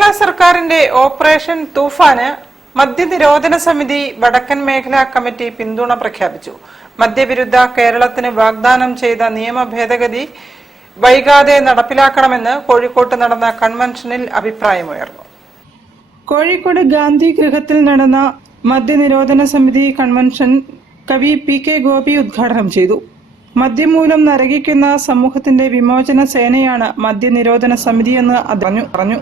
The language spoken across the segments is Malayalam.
കേരള സർക്കാരിന്റെ ഓപ്പറേഷൻ തൂഫാന് മദ്യനിരോധന സമിതി വടക്കൻ മേഖലാ കമ്മിറ്റി പിന്തുണ പ്രഖ്യാപിച്ചു. മദ്യവിരുദ്ധ കേരളത്തിന് വാഗ്ദാനം ചെയ്ത നിയമ ഭേദഗതി വൈകാതെ നടപ്പിലാക്കണമെന്ന് കോഴിക്കോട്ട് നടന്ന കൺവെൻഷനിൽ അഭിപ്രായമുയർന്നു. കോഴിക്കോട് ഗാന്ധി ഗൃഹത്തിൽ നടന്ന മദ്യനിരോധന സമിതി കൺവെൻഷൻ കവി PK ഗോപി ഉദ്ഘാടനം ചെയ്തു. മദ്യം മൂലം നരകിക്കുന്ന സമൂഹത്തിന്റെ വിമോചന സേനയാണ് മദ്യനിരോധന സമിതിയെന്ന് അദ്ദേഹം പറഞ്ഞു.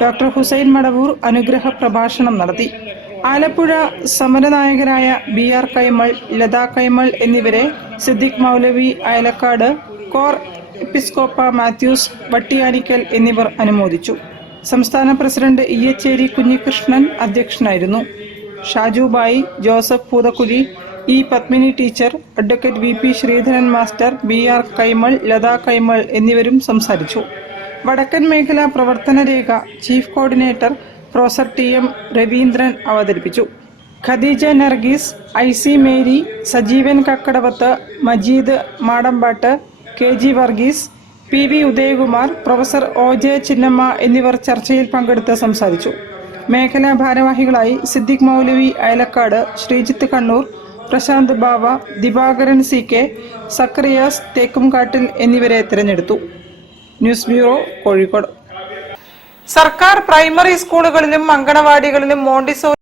ഡോക്ടർ ഹുസൈൻ മടവൂർ അനുഗ്രഹ പ്രഭാഷണം നടത്തി. ആലപ്പുഴ സമരനായകരായ BR കൈമൾ, ലതാ കൈമൾ എന്നിവരെ സിദ്ദിഖ് മൗലവി അയലക്കാട്, കോർ എപ്പിസ്കോപ്പ മാത്യൂസ് വട്ടിയാനിക്കൽ എന്നിവർ അനുമോദിച്ചു. സംസ്ഥാന പ്രസിഡന്റ് ഇയ്യച്ചേരി കുഞ്ഞികൃഷ്ണൻ അധ്യക്ഷനായിരുന്നു. Shajubai, Joseph Poothakuzhi, E Padmini teacher, advocate VP Sreedharan master, BR Kaimal, Latha Kaimal എന്നിവരും സംസാരിച്ചു. വടക്കൻ മേഖലാ പ്രവർത്തന രേഖ chief coordinator professor TM Raveendran അവതരിപ്പിച്ചു. Khadeeja Nargees, IC Mary, Sajeevan Kakkadavath, Majeed Madampat, KG Varghese, PV Udayakumar, professor OJ Chinnamma എന്നിവർ ചർച്ചയിൽ പങ്കെടുത്ത് സംസാരിച്ചു. മേഖലാ ഭാരവാഹികളായി സിദ്ദിഖ് മൗലവി അയലക്കാട്, ശ്രീജിത്ത് കണ്ണൂർ, പ്രശാന്ത് ബാവ, ദിവാകരൻ CK, സക്കറിയാസ് തേക്കുംകാട്ടിൽ എന്നിവരെ തിരഞ്ഞെടുത്തു. News bureau, Kozhikode. സർക്കാർ പ്രൈമറി സ്കൂളുകളിലും അങ്കണവാടികളിലും മോണ്ടിസോറി